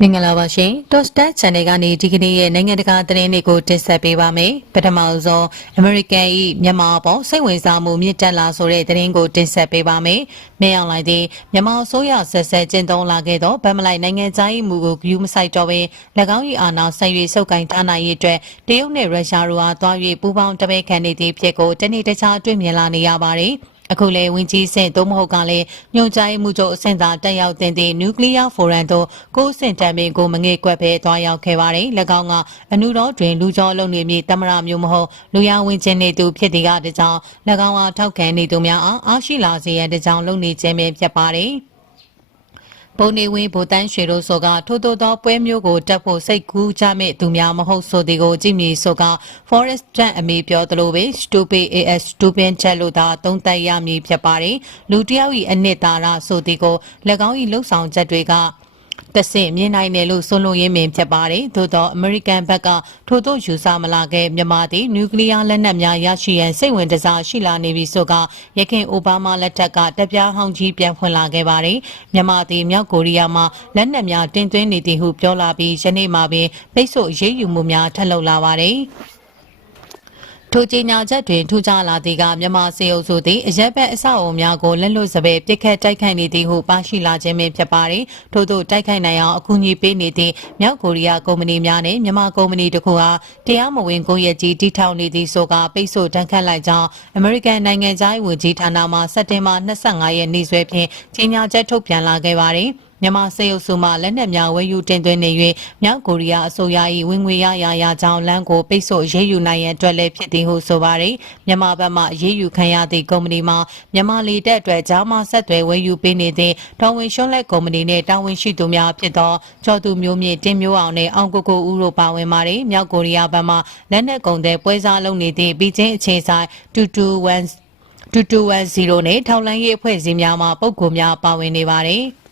မင်္ဂလာပါရှင် Tostat Channel ကနေဒီကနေ့ရဲ့နိုင်ငံတကာသတင်းတွေကိုတင်ဆက်ပေးပါမယ်ပထမဆုံး American ၏မြန်မာပေါ်စိတ်ဝင်စားမှုမြင့်တက်လာဆိုတဲ့သတင်းကိုတင်ဆက်ပေးပါမယ်မင်းအောင်လိုက်သည်မြန်မာအစိုးရဆက်ဆက်ကျင်းသုံးလာခဲ့သောဗတ်မလိုက်နိုင်ငံသား၏မူကိုဂယူးမဆိုင်တော့ဘဲ၎င်း၏အာဏာဆက်၍စုပ်ကိုင်ထားနိုင်ရေးအတွက်တရုတ်နှင့်ရုရှားတို့အားသွား၍ပူးပေါင်းတပိတ်ခံနေသည့်ဖြစ်ကိုတနေ့တခြားတွေ့မြင်လာနေရပါတယ် အခုလေဝင်းကြီးစင်သို့မဟုတ်ကလည်းညွှန်ကြားမှုချုပ်အဆင့်သာတက်ရောက်တင်သည့်နျူကလ িয়ার ဖိုရမ်သို့ကိုစင်တန်ပင်ကိုမငေ့ကွက်ပဲတွားရောက်ခဲ့ပါတယ်။၎င်းကအနုတော်တွင်လူကျော်လုံနေမည်တမရမျိုးမဟုတ်လူရဝင်ချင်းနေသူဖြစ်သည်ကတကြောင်၎င်းအားထောက်ခံနေသူများအားအားရှိလာစေရန်တကြောင်လုံနေခြင်းပဲဖြစ်ပါတယ်။ ဘုံနေဝင်းဗိုလ်တန်းရွှေတို့ဆိုကထို့သောသောပွဲမျိုးကိုတက်ဖို့စိတ်ကူးကြမဲ့သူများမဟုတ်ဆိုသည်ကိုကြည့်မြည်ဆိုက Forest တန်အမေပြောသလိုပဲ Stupid AS Stupid Chat လို့သာသုံးသပ်ရမည်ဖြစ်ပါတယ်လူတစ်ယောက်၏အနှစ်သာရဆိုသည်ကို၎င်း၏လှုပ်ဆောင်ချက်တွေက တဆင့်မြင်နိုင်တယ်လို့ဆိုလိုရင်းပင်ဖြစ်ပါတယ်။သို့သောအမေရိကန်ဘက်ကထို့သို့ယူဆမလာခဲ့မြန်မာသည်နျူကလ িয়ার လက်နက်များရရှိရန်စိတ်ဝင်တစားရှိလာနေပြီဆိုကရခင်အိုဘားမားလက်ထက်ကတပ်ပြားဟောင်းကြီးပြန်ဖွင့်လာခဲ့ပါတယ်။မြန်မာသည်မြောက်ကိုရီးယားမှလက်နက်များတင်သွင်းနေသည်ဟုပြောလာပြီးယနေ့မှပင်ပိတ်ဆို့အရေးယူမှုများထပ်လုပ်လာပါတယ်။ ထိုကြေညာချက်တွင်ထူးခြားလာသည်ကမြန်မာစေအုပ်စုသည်အရက်ဘက်အဆောက်အအုံများကိုလက်လွတ်စပယ်ပြစ်ခတ်တိုက်ခိုက်နေသည်ဟုပါရှိလာခြင်းပင်ဖြစ်ပါသည်ထို့သောတိုက်ခိုက်နိုင်အောင်အကူအညီပေးနေသည့်မြောက်ကိုရီးယားကုမ္ပဏီများနှင့်မြန်မာကုမ္ပဏီတစ်ခုအားတရားမဝင်ကိုယ့်ရဲ့ကြီးတီထောင်နေသည်ဆိုကပိတ်ဆို့တန်းခတ်လိုက်ကြောင်းအမေရိကန်နိုင်ငံသား၏ဝန်ကြီးဌာနမှစက်တင်ဘာ25ရက်နေ့စွဲဖြင့်ကြေညာချက်ထုတ်ပြန်လာခဲ့ပါသည် မြန်မာစေအုပ်စုမှလက်နက်များဝယ်ယူတင်သွင်းနေ၍မြောက်ကိုရီးယားအစိုးရ၏ဝင်ငွေရရာရာကြောင့်လမ်းကိုပိတ်ဆို့ရေးယူနိုင်ရန်အတွက်လည်းဖြစ်သည်ဟုဆိုပါရယ်မြန်မာဘက်မှရေးယူခံရသည့်ကုမ္ပဏီမှာမြန်မာလေတပ်အတွက်ဂျာမဆက်သွယ်ဝယ်ယူပေးနေသည့်တော်ဝင်ရှွန်းလက်ကုမ္ပဏီနှင့်တာဝန်ရှိသူများဖြစ်သောကျော်သူမျိုးမြင့်တင်မျိုးအောင်နှင့်အောင်ကိုကိုဦးတို့ပါဝင်ပါတယ်မြောက်ကိုရီးယားဘက်မှလက်နက်ကုန်တဲ့ပွဲစားလုပ်နေသည့်ပြည်ချင်းအခြေဆိုင်221 2210နဲ့ထောက်လန်းရေးအဖွဲ့အစည်းများမှပုံကူများပါဝင်နေပါတယ်။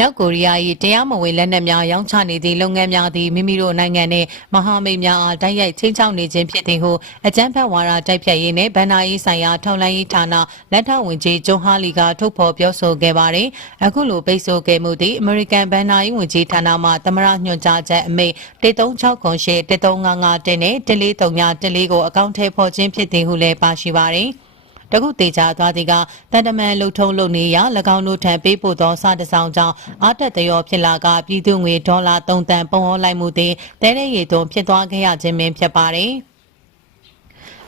မြောက်ကိုရီးယား၏တရားမဝင်လက်နက်များရောင်းချနေသည့်လုပ်ငန်းများသည်မိမိတို့နိုင်ငံနှင့်မဟာမိတ်များအားတိုက်ရိုက်ချင်းချောက်နေခြင်းဖြစ်သည်ဟုအကြမ်းဖက်ဝါဒတိုက်ဖြတ်ရေးနှင့်ဗန်နာရေးဆိုင်ရာထောက်လှမ်းရေးဌာနလက်ထောက်ဝန်ကြီးဂျွန်ဟာလီကထုတ်ဖော်ပြောဆိုခဲ့ပါသည်အခုလိုပိတ်ဆို့ခဲ့မှုသည်အမေရိကန်ဗန်နာရေးဝန်ကြီးဌာနမှသမရညွှန်ကြားချက်အမိန့်136ခွန်ရှိ1355တင်နဲ့143တလေးကိုအကောင့်ထဲပေါ်ခြင်းဖြစ်သည်ဟုလည်းပါရှိပါသည် တခုတေချာသွားသည်ကတန်တမန်လှုပ်ထုံးလုပ်နေရ၎င်းတို့ထံပေးပို့သောစာတစောင်းကြောင့်အာတက်တရောဖြစ်လာကပြည်သူငွေဒေါ်လာ3တန်ပုံဟောလိုက်မှုသည်တဲတဲ့ရီသွန်းဖြစ်သွားခဲ့ရခြင်းပင်ဖြစ်ပါသည်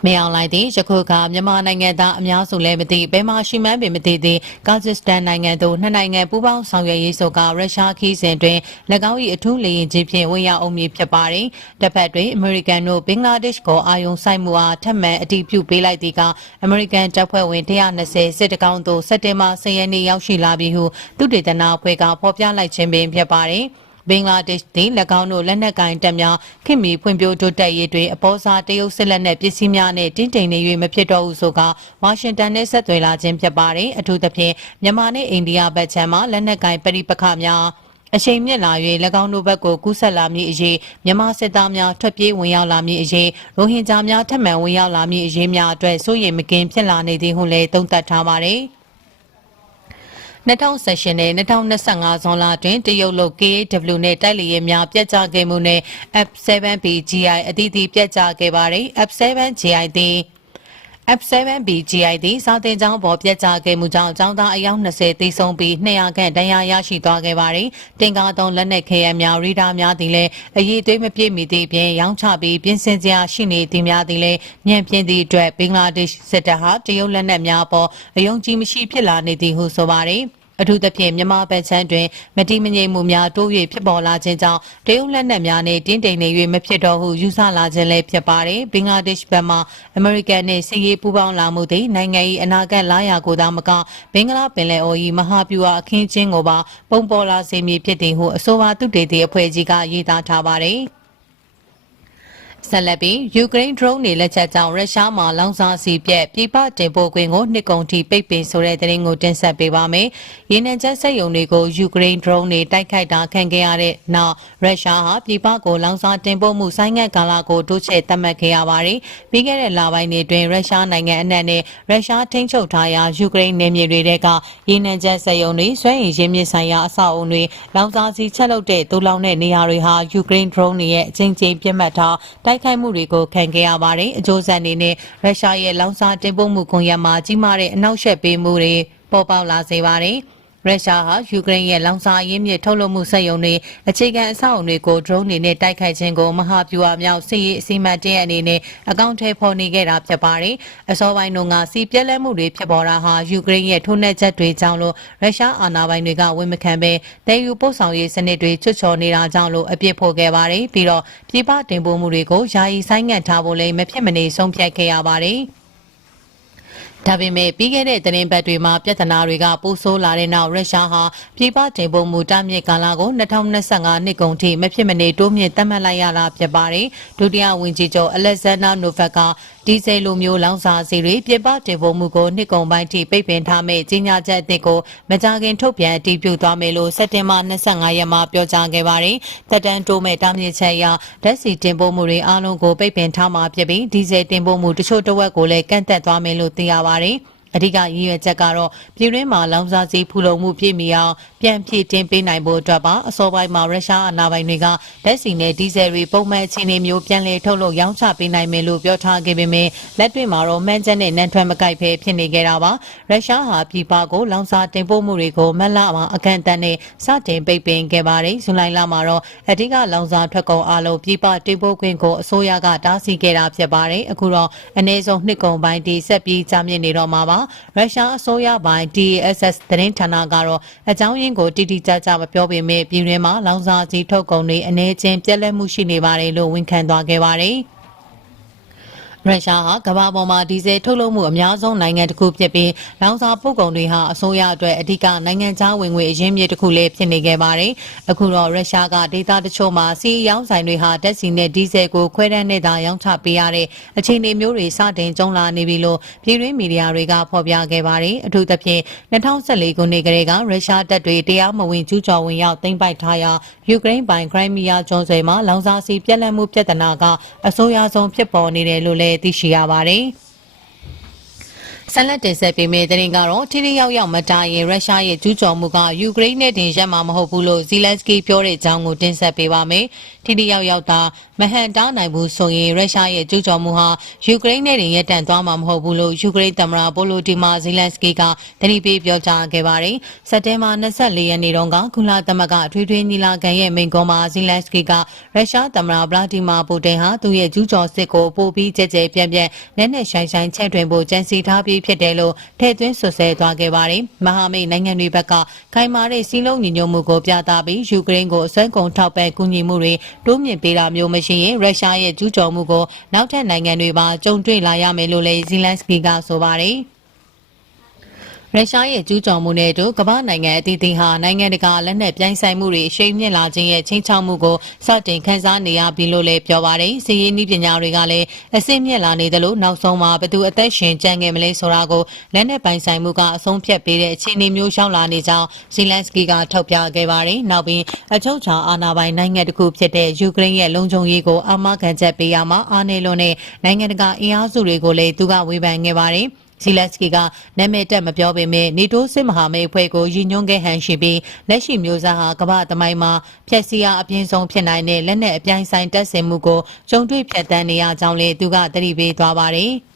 မင်းအောင်လိုက်သည်ယခုကမြန်မာနိုင်ငံသားအများစုလည်းမသိဘယ်မှာရှိမှန်းပင်မသိသေးကာဇစ်တန်နိုင်ငံသို့နှစ်နိုင်ငံပူးပေါင်းဆောင်ရွက်ရေးဆိုကရုရှားခီးစဉ်တွင်၎င်း၏အထူးလေယာဉ်ကြီးဖြင့်ဝင်ရောက်အောင်မည်ဖြစ်ပါသည်တစ်ဖက်တွင်အမေရိကန်တို့ဘင်္ဂလားဒေ့ရှ်ကိုအာယုံဆိုင်မှုအားထပ်မံအတည်ပြုပေးလိုက်သည်ကအမေရိကန်တပ်ဖွဲ့ဝင်120စစ်တကောင်းသို့စက်တင်ဘာ10ရက်နေ့ရောက်ရှိလာပြီဟုသုတေသနအဖွဲ့ကဖော်ပြလိုက်ခြင်းပင်ဖြစ်ပါသည် ဘင်္ဂလားဒေ့ရှ်သည်၎င်းတို့လက်နက်ကင်တပ်များခင်မီဖွံ့ဖြိုးတိုးတက်ရေးတွင်အပေါ်စားတရုတ်စစ်လက်နက်ပစ္စည်းများနှင့်တင်းတိမ်နေ၍မဖြစ်တော့ဟုဆိုကဝါရှင်တန်နှင့်ဆက်သွယ်လာခြင်းဖြစ်ပါတယ်အထူးသဖြင့်မြန်မာနှင့်အိန္ဒိယဘက်ခြမ်းမှလက်နက်ကင်ပရိပခများအချိန်မြင့်လာ၍၎င်းတို့ဘက်ကိုကူးဆက်လာမည့်အရေးမြန်မာစစ်သားများထွက်ပြေးဝင်ရောက်လာမည့်အရေးရိုဟင်ဂျာများထပ်မံဝင်ရောက်လာမည့်အရေးများအတွက်စိုးရိမ်မကင်းဖြစ်လာနေသည်ဟုလည်းသုံးသပ်ထားပါတယ်။ 2018နဲ့2025ဇွန်လအတွင်းတရုတ်လုတ် KAW နဲ့တိုက်လေယာဉ်များပြတ်ကျခဲ့မှုနဲ့ F7B GI အသီးသီးပြတ်ကျခဲ့ပါတယ်။ F7 GI သည် F7B GI သည်စာတင်ကျောင်းပေါ်ပြက်ကျခဲ့မှုကြောင့်ကျောင်းသားအယောက်20သေဆုံးပြီး200ခန့်ဒဏ်ရာရရှိသွားခဲ့ပါတယ်။တင်ကားသုံးလက်နက်ခဲယမ်းများရီဒါများသည်လည်းအရေးသွေးမပြည့်မီသည့်ပြင်ရောင်းချပြီးပြင်ဆင်စရာရှိနေသည်များသည်လည်းညံ့ပြင်းသည့်အတွက်ဘင်္ဂလားဒေ့ရှ်စစ်တပ်ဟာတရုတ်လက်နက်များပေါ်အယုံကြည်မရှိဖြစ်လာနေသည်ဟုဆိုပါတယ်။ အထူးသဖြင့်မြန်မာဘက်ခြမ်းတွင်မတိမငြိမ်မှုများတိုး၍ဖြစ်ပေါ်လာခြင်းကြောင့်တရုတ်လက်နက်များနှင့်တင်းတိမ်နေ၍မဖြစ်တော့ဟုယူဆလာခြင်းလည်းဖြစ်ပါတယ်။ဘင်္ဂလားဒေ့ရှ်ဘက်မှအမေရိကန်နှင့်စစ်ရေးပူးပေါင်းလာမှုသည်နိုင်ငံ၏အနာဂတ်လာရာကိုသာမကဘင်္ဂလားပင်လယ်အော်၏မဟာဗျူဟာအခင်းချင်းကိုပါပုံပေါ်လာစေမည်ဖြစ်သည်ဟုအဆိုပါသုတေသီအဖွဲ့ကြီးကရေးသားထားပါတယ်။ ဆက်လက်ပြီးယူကရိန်း drone တွေလက်ချက်ကြောင့်ရုရှားမှာလောင်စာဆီပြက်ပြည်ပတင်ပို့ခွင့်ကိုနှစ်ကုန်ထိပိတ်ပင်ဆိုတဲ့သတင်းကိုတင်ဆက်ပေးပါမယ်။ရင်းနှံချက်စက်ရုံတွေကိုယူကရိန်း drone တွေတိုက်ခိုက်တာခံခဲ့ရတဲ့နောက်ရုရှားဟာပြည်ပကိုလောင်စာတင်ပို့မှုဆိုင်ငံ့ကာလကိုတိုးချဲ့သတ်မှတ်ခဲ့ရပါတယ်။ပြီးခဲ့တဲ့လပိုင်းတွေအတွင်းရုရှားနိုင်ငံအနှံ့နဲ့ရုရှားထိန်းချုပ်ထားရာယူကရိန်းနယ်မြေတွေကရင်းနှံချက်စက်ရုံတွေဆွဲရင်ရင်းမြစ်ဆိုင်ရာအဆောက်အုံတွေလောင်စာဆီချက်လုပ်တဲ့တူလောင်တဲ့နေရာတွေဟာယူကရိန်း drone တွေရဲ့အချင်းချင်းပြတ်မှတ်ထားတိုက်ခိုက်မှုတွေကိုခံခဲ့ရပါတယ်အကျိုးဆက်အနေနဲ့ရုရှားရဲ့လောင်စာတင်ပို့မှုခွန်ရက်မှာကြီးမားတဲ့အနောက်ရှက်ပေးမှုတွေပေါ်ပေါက်လာစေပါတယ် ရုရှားဟာယူကရိန်းရဲ့လောင်စာရင်းမြစ်ထုတ်လုပ်မှုစက်ရုံတွေအခြေခံအဆောက်အုံတွေကို drone တွေနဲ့တိုက်ခိုက်ခြင်းကိုမဟာဗျူဟာမြောက်စစ်ရေးအစီအမံတရအနေနဲ့အကောင့်ထဲပေါ်နေခဲ့တာဖြစ်ပါတယ်။အစောပိုင်းတုန်းကစီပြက်လက်မှုတွေဖြစ်ပေါ်တာဟာယူကရိန်းရဲ့ထိုးနှက်ချက်တွေကြောင့်လို့ရုရှားအာဏာပိုင်တွေကဝန်မခံဘဲတည်ယူပို့ဆောင်ရေးစနစ်တွေချွတ်ချော်နေတာကြောင့်လို့အပြစ်ဖို့ခဲ့ပါတယ်။ပြီးတော့ပြည်ပတင်ပို့မှုတွေကိုယာယီဆိုင်းငံ့ထားဖို့လည်းမဖြစ်မနေဆုံးဖြတ်ခဲ့ရပါတယ်။ ဒါပေမဲ့ပြီးခဲ့တဲ့သတင်းပတ်တွေမှာပြဿနာတွေကပိုဆိုးလာတဲ့နောက်ရုရှားဟာပြည်ပတင်ပို့မှုတားမြစ်ကာလကို2025နှစ်ကုန်ထိမဖြစ်မနေတိုးမြင့်သတ်မှတ်လိုက်ရတာဖြစ်ပါတယ်။ဒုတိယဝန်ကြီးချုပ်အလက်ဇန်နာနိုဗက်က ဒီဇယ်လိုမျိုးလောင်စာဆီတွေပြည်ပတင်ပို့မှုကိုနှစ်ကုန်ပိုင်းထိပိတ်ပင်ထားမဲ့ကြီးညာချက်အသစ်ကိုမကြာခင်ထုတ်ပြန်အတည်ပြုသွားမယ်လို့စက်တင်ဘာ25ရက်မှာပြောကြားခဲ့ပါတယ်။တက်တန်းတိုးမဲ့တားမြစ်ချက်အရဓာတ်ဆီတင်ပို့မှုတွေအားလုံးကိုပိတ်ပင်ထားမှာဖြစ်ပြီးဒီဇယ်တင်ပို့မှုတချို့တစ်ဝက်ကိုလည်းကန့်သက်သွားမယ်လို့သိရပါတယ်။အဓိကရည်ရွယ်ချက်ကတော့ပြည်တွင်းမှာလောင်စာဆီဖူလုံမှုပြည့်မီအောင် ပြန်ဖြည့်တင်းပေးနိုင်ဖို့အတွက်ပါအစောပိုင်းမှာရုရှားအာဏာပိုင်တွေကဓာတ်ဆီနဲ့ဒီဇယ်တွေပုံမှန်အခြေအနေမျိုးပြန်လည်ထုတ်လုပ်ရောင်းချပေးနိုင်မယ်လို့ပြောထားခဲ့ပေမဲ့လက်တွေ့မှာတော့မှန်းချက်နဲ့နန်းထွက်မကိုက်ဖဲဖြစ်နေကြတာပါရုရှားဟာပြည်ပကိုလောင်စာတင်ပို့မှုတွေကိုမက်လာမှာအကန့်အသတ်နဲ့စတင်ပိတ်ပင်ခဲ့ပါတယ်ဇူလိုင်လမှာတော့အဓိကလောင်စာထွက်ကုန်အလုံးပြည်ပတင်ပို့ခွင့်ကိုအစိုးရကတားဆီးခဲ့တာဖြစ်ပါတယ်အခုတော့အနည်းဆုံးနှစ်ကုန်ပိုင်းဒီဆက်ပြီးကြာမြင့်နေတော့မှာပါရုရှားအစိုးရပိုင်း DSS သတင်းဌာနကတော့အကြောင်းရင်းကိုတိတိကျကျမပြောပေမဲ့ပြည်တွင်းမှာလောင်စာကြီးထုတ်ကုန်တွေအနေချင်းပြက်လက်မှုရှိနေပါတယ်လို့ဝန်ခံသွားခဲ့ပါတယ်။ ရုရှားဟာကမ္ဘာပေါ်မှာဒီဇယ်ထုတ်လုပ်မှုအများဆုံးနိုင်ငံတစ်ခုဖြစ်ပြီးလောင်စာပို့ကုန်တွေဟာအစိုးရအတွက်အဓိကနိုင်ငံခြားဝင်ငွေအရင်းမြစ်တစ်ခုလည်းဖြစ်နေခဲ့ပါတယ်။အခုတော့ရုရှားကဒေသတချို့မှာစီးရောင်းဆိုင်တွေဟာဓာတ်ဆီနဲ့ဒီဇယ်ကိုခွဲတမ်းနဲ့သာရောင်းချပေးရတဲ့အခြေအနေမျိုးတွေစတင်ကြုံလာနေပြီလို့ပြည်တွင်းမီဒီယာတွေကဖော်ပြခဲ့ပါတယ်။အထူးသဖြင့်2014ခုနှစ်ကလေးကရုရှားတပ်တွေတရားမဝင်ကျူးကျော်ဝင်ရောက်သိမ်းပိုက်ထားရာယူကရိန်းပိုင်ခရိုင်းမီးယားကျွန်းဆွယ်မှာလောင်စာဆီပြက်လက်မှုပြဿနာကအဆိုးရွားဆုံးဖြစ်ပေါ်နေတယ်လို့လည်းသိရှိရပါတယ်။ ဆက်လက်တင်ဆက်ပေးမယ့်သတင်းကတော့ထိထိရောက်ရောက်မတားရင်ရုရှားရဲ့ကျူးကျော်မှုကယူကရိန်းနဲ့တင်ရက်မှာမဟုတ်ဘူးလို့ဇီလန်စကီပြောတဲ့အကြောင်းကိုတင်ဆက်ပေးပါမယ်။ထိထိရောက်ရောက်သာမဟန်တားနိုင်ဘူးဆိုရင်ရုရှားရဲ့ကျူးကျော်မှုဟာယူကရိန်းနဲ့တင်ရက်တန့်သွားမှာမဟုတ်ဘူးလို့ယူကရိန်းသမ္မတပိုလိုဒီမာဇီလန်စကီကတတိပေးပြောကြားခဲ့ပါတယ်။စက်တင်ဘာ24ရက်နေ့တုန်းကကုလသမဂ္ဂအထွေထွေညီလာခံရဲ့မိန့်ခွန်းမှာဇီလန်စကီကရုရှားသမ္မတဗလာဒီမာပူတင်ဟာသူ့ရဲ့ကျူးကျော်စစ်ကိုပိုပြီးကြဲကြဲပြန့်ပြန့်လက်နက်ဆိုင်ဆိုင်ချဲ့ထွင်ဖို့ကြံစီထားပြီးဖြစ်တယ်လို့ထည့်သွင်းဆွဆွဲသွားခဲ့ပါတယ်။မဟာမိတ်နိုင်ငံတွေဘက်ကခိုင်မာတဲ့စီးလုံးညီညွတ်မှုကိုပြသပြီးယူကရိန်းကိုအစွမ်းကုန်ထောက်ပံ့ကူညီမှုတွေတိုးမြင့်ပေးတာမျိုးမရှိရင်ရုရှားရဲ့ကျူးကျော်မှုကိုနောက်ထပ်နိုင်ငံတွေပါကြုံတွေ့လာရမယ်လို့လည်းဇီလန်စကီကဆိုပါတယ်။ ရုရှားရဲ့ကျူးကျော်မှုနဲ့အတူကမ္ဘာနိုင်ငံအသီးသီးဟာနိုင်ငံတကာလက်နက်ပြိုင်ဆိုင်မှုတွေအရှိန်မြင့်လာခြင်းရဲ့ချင်းချောက်မှုကိုစတင်ခန်းစားနေရပြီလို့လည်းပြောပါတယ်။စီးရီးနည်းပညာတွေကလည်းအဆင့်မြင့်လာနေသလိုနောက်ဆုံးမှာဘသူအသက်ရှင်ကြံခဲ့မလဲဆိုတာကိုလက်နက်ပိုင်ဆိုင်မှုကအဆုံးဖြတ်ပေးတဲ့အခြေအနေမျိုးရောက်လာနေကြောင်းဇီလန်စကီကထောက်ပြခဲ့ပါတယ်။နောက်ပြီးအချုပ်ချာအာဏာပိုင်နိုင်ငံတစ်ခုဖြစ်တဲ့ယူကရိန်းရဲ့လုံခြုံရေးကိုအာမခံချက်ပေးရမှာအားနည်းလွန်းတဲ့နိုင်ငံတကာအင်အားစုတွေကိုလည်းသူကဝေဖန်ခဲ့ပါတယ်။ ဇီလက်စကီကနာမည်တက်မပြောပေမဲ့နေတိုးစစ်မဟာမိတ်အဖွဲ့ကိုရည်ညွှန်းခဲ့ဟန်ရှိပြီးလက်ရှိမျိုးစားဟာကမ္ဘာသမိုင်းမှာဖျက်ဆီးရာအပြင်းဆုံးဖြစ်နိုင်တဲ့လက်နက်အပြိုင်ဆိုင်တပ်ဆင်မှုကိုကြုံတွေ့ဖြတ်တန်းနေရကြောင်းလည်းသူကသတိပေးသွားပါတယ်။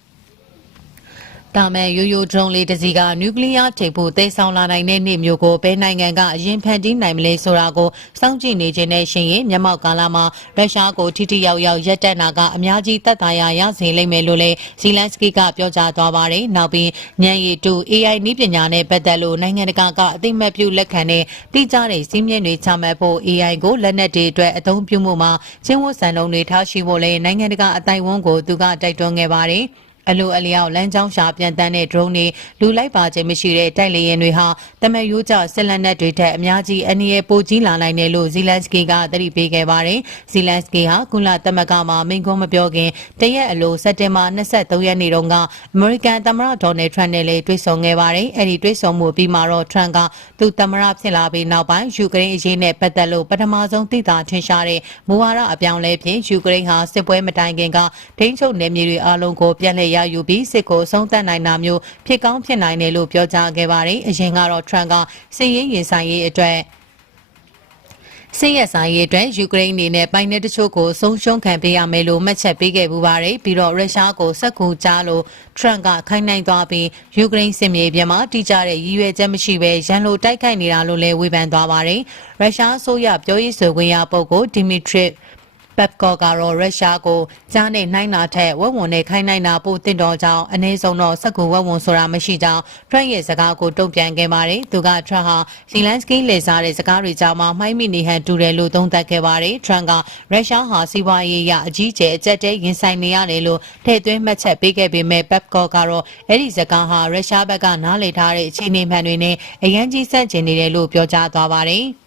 တာမန်ရိုးရိုး drone လေးတစ်စီးကနျူကလ িয়ার ထိပ်ဖို့သိမ်းဆောင်လာနိုင်တဲ့နေ့မျိုးကိုဘယ်နိုင်ငံကအရင်ဖန်တီးနိုင်မလဲဆိုတာကိုစောင့်ကြည့်နေခြင်းနဲ့ရှင်ရင်မျက်မှောက်ကာလမှာရုရှားကိုထိထိရောက်ရောက်ရက်တက်နာကအများကြီးသက်သာရာရစေလိမ့်မယ်လို့လည်းဇီလန်စကီကပြောကြားသွားပါတယ်။နောက်ပြီးညံရီတူ AI နည်းပညာနဲ့ပတ်သက်လို့နိုင်ငံတကာကအသိမှတ်ပြုလက်ခံတဲ့တိကျတဲ့စီးမြင့်တွေချမှတ်ဖို့ AI ကိုလက်နက်တွေအတွက်အသုံးပြုမှုမှာချင်းဝတ်စံလုံးတွေထားရှိဖို့လည်းနိုင်ငံတကာအတိုင်းအဝန်ကိုသူကတိုက်တွန်းခဲ့ပါတယ်။ အလိုအလျောက်လမ်းကြောင်းရှာပြန်တန်းတဲ့ drone တွေလူလိုက်ပါခြင်းမရှိတဲ့တိုက်လေယာဉ်တွေဟာတမန်ရိုးကျဆက်လက်နက်တွေထက်အများကြီးအန္တရာယ်ပိုကြီးလာနိုင်တယ်လို့ဇီလန်စကီကသတိပေးခဲ့ပါတယ်။ဇီလန်စကီဟာကုလသမဂ္ဂမှာမိန့်ခွန်းမပြောခင်တရက်အလိုစက်တင်ဘာ23ရက်နေ့တုန်းကအမေရိကန်သမ္မတဒေါ်နယ်ထရန့်နဲ့လည်းတွေ့ဆုံခဲ့ပါတယ်။အဲ့ဒီတွေ့ဆုံမှုပြီးမှတော့ထရန့်ကသူသမ္မတဖြစ်လာပြီးနောက်ပိုင်းယူကရိန်းအရေးနဲ့ပတ်သက်လို့ပထမဆုံးသိတာထင်ရှားတဲ့မူဝါဒအပြောင်းလဲဖြင့်ယူကရိန်းဟာစစ်ပွဲမတိုင်ခင်ကထိန်းချုပ်နယ်မြေတွေအလုံးကိုပြန်လည်ရယူပြီးစစ်ကိုအဆုံးသတ်နိုင်တာမျိုးဖြစ်ကောင်းဖြစ်နိုင်တယ်လို့ပြောကြားခဲ့ပါတယ်။အရင်ကတော့ထရန့်ကစစ်ရေးရင်ဆိုင်ရေးအတွက်စစ်ရဲဆိုင်ရေးအတွက်ယူကရိန်းအနေနဲ့ပိုင်နယ်တချို့ကိုဆုံးရှုံးခံပေးရမယ်လို့မှတ်ချက်ပေးခဲ့ပူပါတယ်ပြီးတော့ရုရှားကိုစက်ကူကြားလို့ထရန့်ကခိုင်းနိုင်သွားပြီးယူကရိန်းစစ်မြေပြင်မှာတိကျတဲ့ရည်ရွယ်ချက်မရှိဘဲရန်လိုတိုက်ခိုက်နေတာလို့လည်းဝေဖန်သွားပါတယ်ရုရှားအစိုးရပြောရေးဆိုခွင့်ရပုဂ္ဂိုလ်ဒီမီထရစ် ပက်ကော့ကတော့ရုရှားကိုကြားနဲ့နှိုင်းတာထက်ဝက်ဝွန်နဲ့ခိုင်းနိုင်တာပိုတင်တော်ကြောင်းအနည်းဆုံးတော့စက်ကူဝက်ဝွန်ဆိုတာမရှိကြောင်းထရန့်ရဲ့စကားကိုတုံ့ပြန်ခဲ့ပါတယ်။သူကထရန့်ဟာဇီလန်စကီလေစားတဲ့စကားတွေကြောင့်မှမှိုင်းမိနေဟန်တူတယ်လို့သုံးသပ်ခဲ့ပါတယ်။ထရန့်ကရုရှားဟာစီးပွားရေးရအကြီးကျယ်အကျက်တဲရင်ဆိုင်နေရတယ်လို့ထည့်သွင်းမှတ်ချက်ပေးခဲ့ပေမဲ့ပက်ကော့ကတော့အဲ့ဒီစကားဟာရုရှားဘက်ကနားလည်ထားတဲ့အခြေအနေမှန်တွေနဲ့အရန်ကြီးဆက်ကျင်နေတယ်လို့ပြောကြားသွားပါတယ်။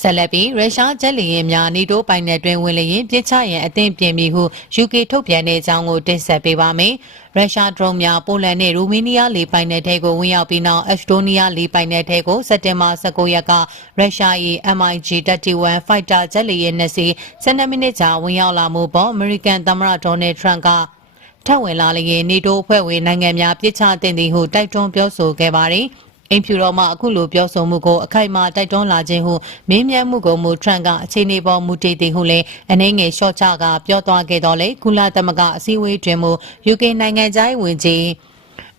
ဆက်လက်ပြီးရုရှားဂျက်လီရင်များနေတိုးပိုင်နယ်တွင်ဝင်လျင်ပြစ်ချရန်အသင့်ပြင်ပြီဟု UK ထုတ်ပြန်တဲ့အကြောင်းကိုတင်ဆက်ပေးပါမယ်။ရုရှားဒရုန်းများပိုလန်နဲ့ရူမေးနီးယားလေပိုင်နယ်ထဲကိုဝင်ရောက်ပြီးနောက်အက်စတိုးနီးယားလေပိုင်နယ်ထဲကိုစက်တင်ဘာ19ရက်ကရုရှား၏ MiG-31 Fighter ဂျက်လီရင်နှစ်စီး12မိနစ်ကြာဝင်ရောက်လာမှုပေါ်အမေရိကန်သမ္မတဒေါ်နယ်ထရန့်ကထပ်ဝင်လာလျင်နေတိုးအဖွဲ့ဝင်နိုင်ငံများပြစ်ချတင်သည်ဟုတိုက်တွန်းပြောဆိုခဲ့ပါတယ်။ အိမ်ဖြူတော်မှအခုလိုပြောဆိုမှုကိုအခိုင်အမာတိုက်တွန်းလာခြင်းဟုမင်းမြတ်မှုကိုမူထရန့်ကအခြေအနေပေါ်မူတည်သည်ဟုလည်းအနေငယ်ရှော့ချကပြောသွားခဲ့တော့လေကုလသမဂ္ဂအစည်းအဝေးတွင်မူ UK နိုင်ငံသားဝင်ကြီး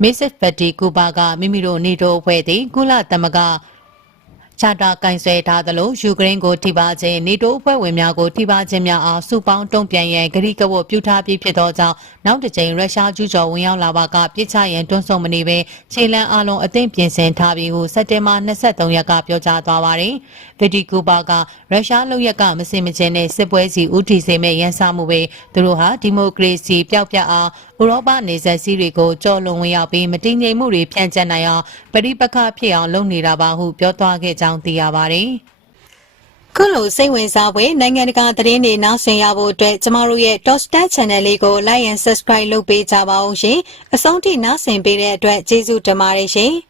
မစ်စစ်ဖက်တီကူပါကမိမိတို့နေတိုးအဖွဲ့သည်ကုလသမဂ္ဂ ချာတာကင်ဆယ်ထားသလိုယူကရိန်းကိုထိပါခြင်းနေတိုးအဖွဲ့ဝင်များကိုထိပါခြင်းများအားစုပေါင်းတုံ့ပြန်ရန်ဂရိကဝတ်ပြုထားပြီးဖြစ်သောကြောင့်နောက်တစ်ကြိမ်ရုရှားကျူးကျော်ဝင်ရောက်လာပါကပြစ်ချရန်တွန်းဆုံမနေဘဲခြေလန်းအလုံးအသင့်ပြင်ဆင်ထားပြီးဟုစက်တင်ဘာ23ရက်ကပြောကြားသွားပါတယ်။ဗီဒီကူပါကရုရှားလုံရက်ကမစင်မချင်းနဲ့စစ်ပွဲစီဦးတည်စေမဲ့ရန်စားမှုပဲသူတို့ဟာဒီမိုကရေစီပျောက်ပြတ်အောင်ဥရောပနေဆက်စည်းတွေကိုကြော်လွန်ဝင်ရောက်ပြီးမတည်ငြိမ်မှုတွေဖြန့်ကျက်နိုင်အောင်ပရိပခဖြစ်အောင်လုပ်နေတာပါဟုပြောသွားခဲ့ကြောင်းသိရပါတယ်။ခုလိုစိတ်ဝင်စားဖွယ်နိုင်ငံတကာသတင်းတွေနားဆင်ရဖို့အတွက်ကျမတို့ရဲ့ Top Channel လေးကို Like and Subscribe လုပ်ပေးကြပါဦးရှင်။အဆုံးထိနားဆင်ပေးတဲ့အတွက်ကျေးဇူးတင်ပါတယ်ရှင်။